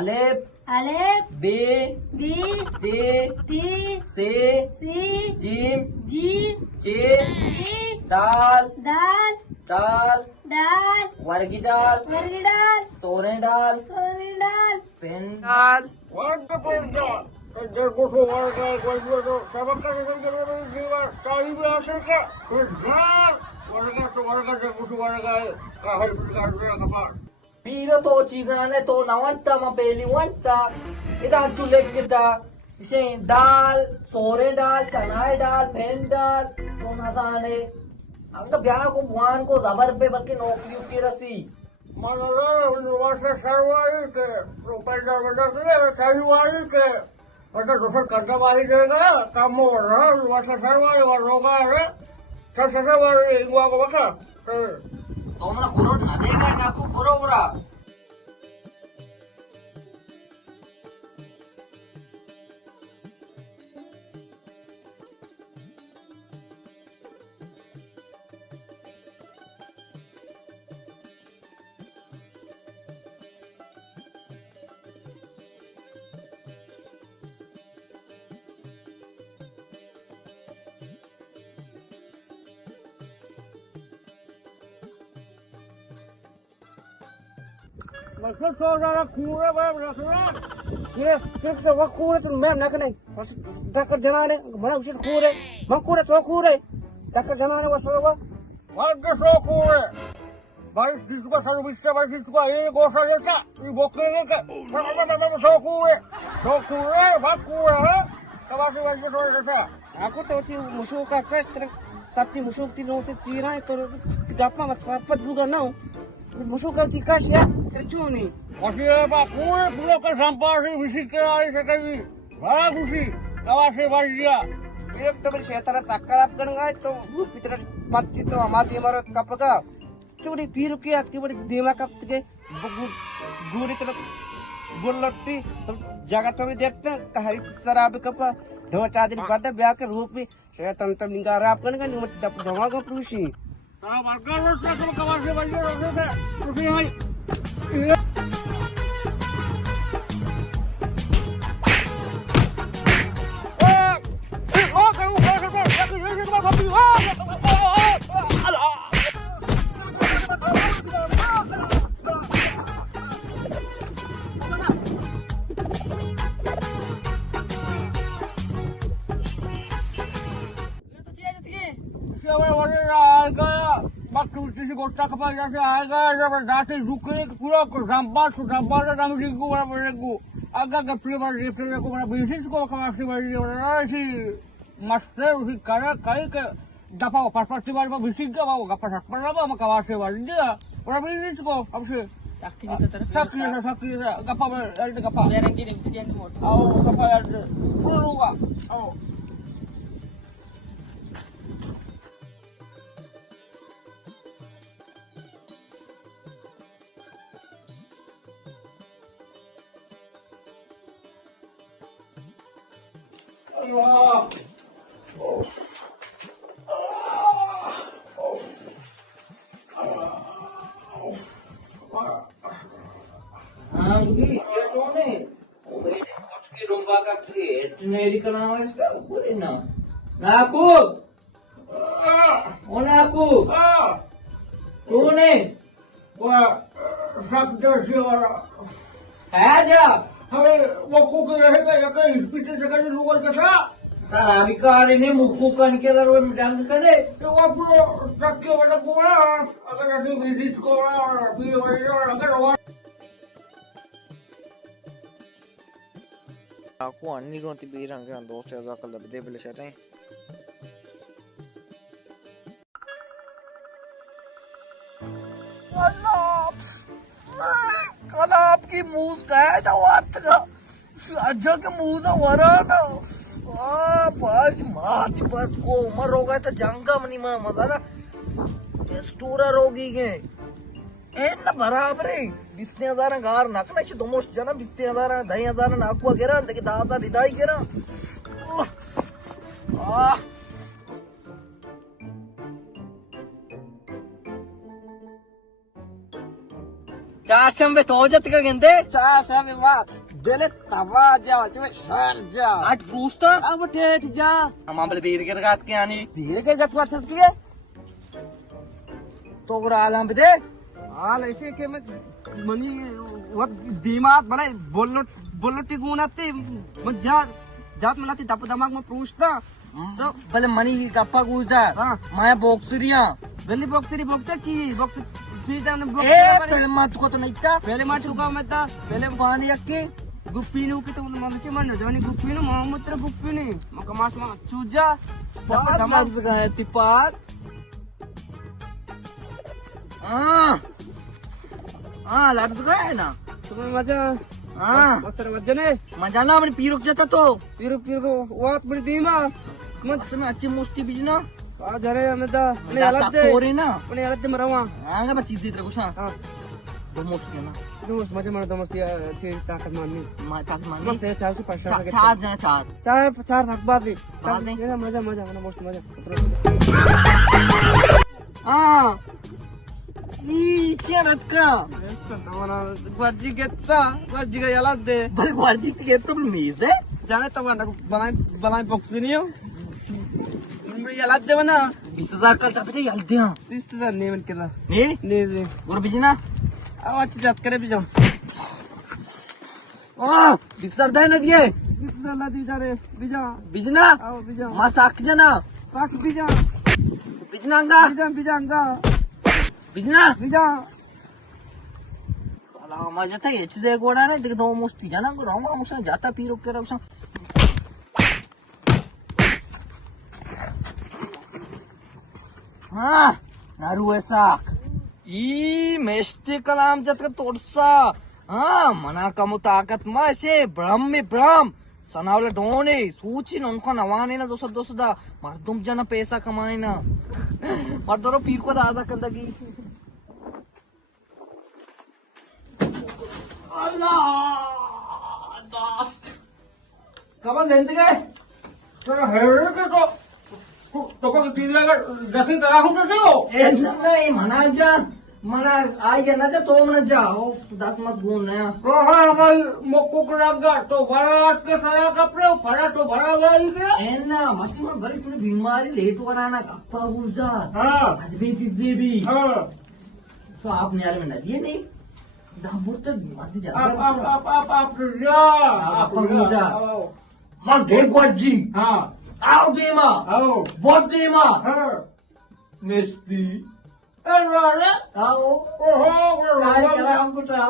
अलेफ अलेफ बे B ते ती से सी जीम जी चे जी दाल दाल दाल दाल वर्गी दाल वर्गी दाल तोरे दाल सोनी दाल पेन दाल Pino to chisane to nawanta ma peli wanta ida chulek kita ise dal sore dal chana dal pen dal to nasane anga bya ko buan ko zabar pe barke nokri ki rasi manara wasa sarwai ke rupaida wada ke sarwai ke wada dosar karta bari dega kamo ra wasa sarwai wa roga re sasa bari igwa ko baka तो हमरा कुरोड ना देगा ना को बरोबर मतलब तो जरा कूड़े में रखना ये फिर से वो कूड़े तो मैं ना कने डकर जनाने मना उसे कूड़े मैं कूड़े तो कूड़े डकर जनाने वो सो वो वाके सो कूड़े भाई जिसको सर्विस से भाई जिसको ये गोसा लेता ये बोकले लेके सो कूड़े भाग कूड़े कब से भाई सो लेता aku तो थी मुसु का कष्ट तत्ती मुसु ती नो से चीरा तो गप्पा मत पत बुगा ना मुसु का ती काश या tercuni masih pak kue pulau ke sampah sih bisik ke hari sekali bagus sih kawase bagia फिर तो मेरे क्षेत्र में तक्कर आप करेंगे तो वो पितर पच्ची तो हमारी हमारा कप का चोरी पीर की आती बड़ी दिमाग कप के गुड़ी तरफ बुल्लट्टी तो जगह तो भी देखते हैं कहारी तरह भी कप धमा चादरी बड़ा ब्याह के रूप में शैतान तब निगाह आप करेंगे नहीं मत दब धमा का पुरुषी हाँ बारका रोज तक तो कवासे बाgia रोज थे पुरुषी भाई Waktu sisi kota kepala saya agak dasi ruke pura kesampat dalam minggu berapa minggu agak keprimer aku mana bisnis kok kawasan bagi si master si karena kali ke dapat pas tiba tiba bisnis ke bawa kapas apa sama kawasan bagi dia orang bisnis kok apa sih sakit apa ada apa jarang gini dia tuh apa ada perlu nggak Tarabikari ini mukukan kira ruang dang kade. Yo apu rakyo wala gua. Agar nasi bisnis sekolah, pilih wala agar awak. aku अन्नी रोती बीरंग के दोस्त या जाकर दबदे बले शरे कला आपकी मूज का है तो वार्त का अज्जल के मूज ना वरा ना पाँच मार्च पर को उमर हो गया तो जंगा मनी मजा ना स्टोरा रोगी के ना बराबर है 20,000 गार नाकना ची दोमोश जना 20,000 10,000 नाकू वगैरह देखिए दादा रिदाई के ना 400 be tozat ka gende. Çarşamba bir var. Deli tava जा तुम्हें शहर जा. Aaj puuchta. अब ठेठ जा. हम amle beer ke raat ke aani. धीरे के गट वाट के तो gur alam be de. हाल ऐसे के मैं मनी वो दिमाग भले बोलो टिकूनाती मैं जात मनाती तप दिमाग में पूछता तो भले मनी गप्पा पूछता. हाँ. मैं बॉक्सरिया. वेली बॉक्सर चाहिए बॉक्सर ए पहले मत को तो नहीं था. पहले मार चुका मैं था पहले पानी अक्के. गुप्पीनु की तो मम्मी मन जानी गुप्पीनु मोहम्मद तेरे गुप्पीनु मका मास में चूजा बात लड़ गए तिपात. हाँ लड़ गए ना. तुम्हें मजा हाँ मस्तर मजा ने मजा ना अपने पीरुक जाता तो. पीरो वात बड़ी दीमा मत में अच्छी मुस्ती बिजना. आ जरे हमें दा ने अलग दे कोरी ना. ने अलग दे मरवा आंगा बच्ची दे तेरे को सा. हां दो मुस्ती ना. दोस्त मजे मार दोस्त या छे ताकत मारनी मां ताकत मारनी. मस्त है 4 से 5 चार जना चार. चार थक बात भी बात नहीं. ये मजा मजा ना मस्त मजा हाँ ई चेरत का. ग्वार्जी का याला दे बल ग्वार्जी के तो मीज है. जाने तो बनाए बॉक्स नहीं हो याला दे बना 20,000 का तब ते याल दिया. 20,000 नहीं मन केला नहीं नहीं और बिजना. अब अच्छी जात करे भी जाओ हां 20,000 दे ना दिए. 20,000 ला दी जा रे बिजा बिजना. आओ बिजा मा साख जना. पाक बिजा बिजनांगा. बिजा अंगा बिजना. बिजा साला मजा था एच दे गोड़ा रे देख दो मुस्ती जाना को रहूंगा मुसा जाता पीरो के रखसा. हाँ नारू ऐसा ई मेस्ते कलाम जत का तोड़सा. हाँ मना कमु ताकत मा से ब्रह्म में ब्रह्म सनावले डोने सूची उनको नवाने ना दोस्त दा मर्दुम जना पैसा कमाए ना मर्दों पीर को दादा कर लगी. अल्लाह दोस्त कब लेंद गए. तेरा हेरे के तो को पीर का दखल करा हूं तो ए नहीं मना जा मना आई ना जा तो मन जाओ 10 मत गुण नया. तो हाँ हमारी मोको करागा तो बारात के सारा कपड़े फरा तो भरा गया इधर ए ना मस्ती में बड़ी तूने बीमारी लेट कराना गप्पा गुर्जा. हाँ आज भी चीजें भी. हाँ तो आप न्यारे में ना दिए नहीं दामुर तो मर्दी आप जाता. जा मां दे जी. हाँ आओ दे मां. आओ बहुत दे मां. हाँ नेस्ती अरे आओ ओहो काय करा हमको ट्रा.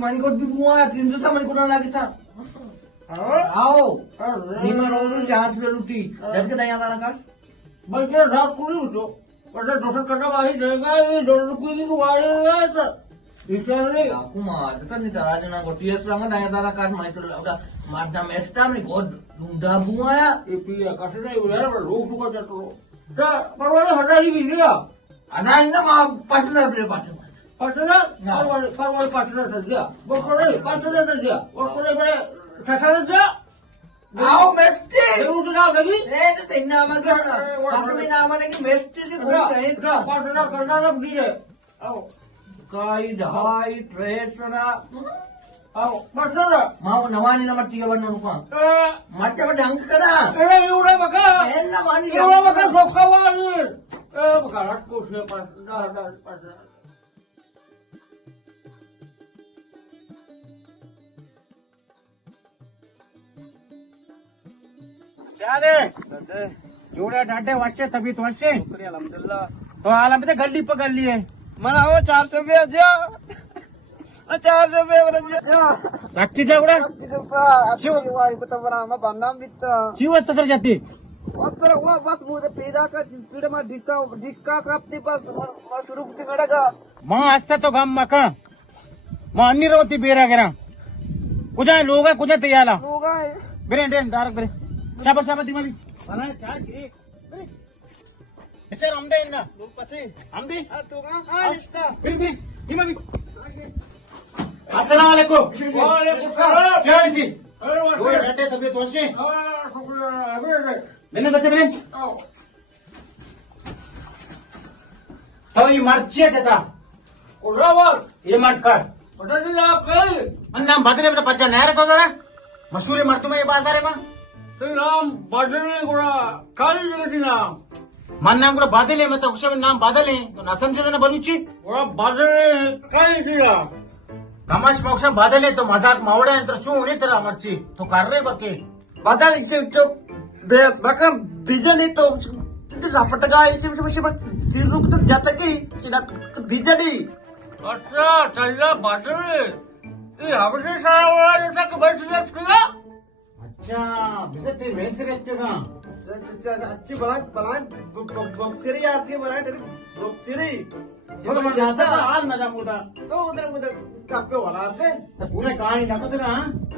मनी को भी बुआ 300 था मनी को ना लगी था. आओ नीमा रोड जहाज पे लूटी जज के दया दाना का. बल्कि साहब कुड़ी तो बड़ा दोस्त करना वाही देगा ये डॉलर कुड़ी को वाले है तो इशारे aku mah itu nih caranya na gotiya sama daya dana kan mah itu udah madam esta nih god duda bunga ya. ये पिया कैसे नहीं यार लोग तो कर तो क्या परवाने हटा ही नहीं ना ada ini mah partner beli partner. Patna परवाने पटना से दिया वो करे पटना से दिया वो करे बड़े ससुर से आओ mesti जरूर तो ना लगी itu tinggal nama gana kasih nama lagi mesti sih gua kayak Patna करना ना भी है आओ kai dahai tresna आओ Patna mau nawani nama 3 warna nuka macam dang kada ए एवढा बघा enna mani एवढा बघा सोकावाली ए बघा राटको से पटना पटना क्या रे एवढ्या डाटे वाटचे तब्येत वाटचे अल्हम्दुलिल्लाह तो आला मध्ये गल्ली पकडली आहे mana हो 400 रुपये aja 400 रुपये बरं नक्कीच एवढा शिव वारी को तबरा मा बांधाम बित किती वाजता तर जाते वातर वा बस मुझे पेदा का स्पीड में डिक्का कापती बस शुरू कुती मेडगा मग असता तो गाम मका मग अन्नी रोती बेरा गेरा कुठे लोग आहे कुठे तयाला लोग आहे बेरे डेन डायरेक्ट बेरे शाबाश शाबाश ती मली मला चार घे बेरे ऐसे रामदे ना लोग पचे आमदे तू का हा निष्ठा बेरे बेरे ती मली अस्सलाम वालेकुम वालेकुम सलाम क्या है जी अरे डाटे तबीयत वैसे लेने बच्चे बेरे तो ये मर्ची देता बराबर ये मत कर पता नहीं आप कहीं नाम बदले में तो पच्चा नहीं रहता जरा मशहूर मर्तू में ये बाजार में तो नाम बदलने को काली जगह की नाम मन नाम को बदले में तो उसे नाम बदले तो ना समझे ना बलूची वो बदलने काली किया कमाश मोक्ष बदले तो मजाक मावड़े तो चू नहीं तेरा मर्ची तो कर रहे बके बदल इसे जो बेस बका बीजा नहीं तो रापटगा इसे सिर रुक तो जाता की बीजा नहीं अच्छा चलिए बदले ये हमसे सारा वाला जैसा कि बैठ किया अच्छा वैसे तेरे में से रहते का अच्छी बना बॉक्सरी आती है बना बॉक्सरी वो तो जाता था हाल ना जामुदा तो उधर कापे वाला आते तो पूरे कहानी ना कुछ ना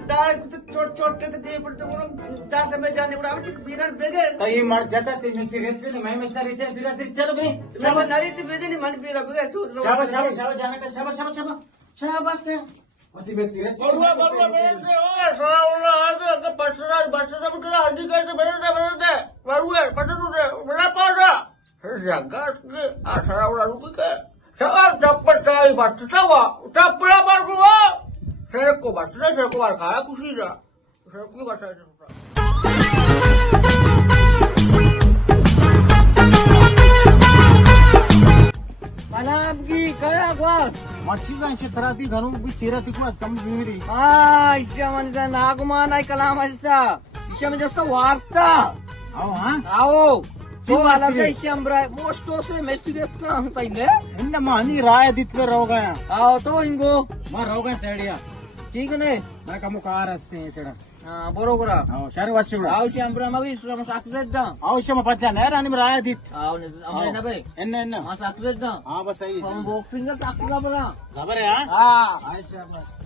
डायरेक्ट तो छोटे तो दे पड़ते वो चार समय जाने उड़ा मुझे बिना बेगे तो ये मर जाता तेरे में से रहते ना मैं से रहते बिना से चल गए मैं नारी थी बेजे नहीं मन बिना बेगे चूत लो शाबाश शाबाश शाबाश जाने का शाबाश शाबाश शाबाश शाबाश के अति में से बल्ला बल्ला बेटे ओए सारा वाला आगे के बच्चा भी करा हड्डी करते बेटे बारुए पता तुझे बड़ा पाजा जगह के सारा वाला रुक के सब चप्पल चाय बच्चा हुआ चप्पल पर हुआ शेर को बच्चा शेर को बार खाया खुशी जा शेर को बच्चा सलाम की क्या बस मच्छी का इसे तरह दी घरों भी तेरा तिकवास कम जिम्मेदारी इच्छा म्हणजे नागमान आहे कलाम असता इच्छा म्हणजे असतं वार्ता आओ हां आओ तो आला इच्छा मोस्ट से मेस्टुरेट का हम ताइले इन्ना मानी राय दित कर रहो गया आओ तो इंगो मार रहो गया तेड़िया ठीक ने मैं कमु कार असते हैं तेरा हा बरोबर आओ शारे वाशी उड़ा आओ शंभरा मग श्रम साखरेट दा आओ शमा पच्चा नहीं रानी में राय दित आओ ने हमने ना भाई एन्ना एन्ना मा साखरेट दा हां बस सही हम बॉक्सिंग का टाकला बरा खबर है हां हा अच्छा बस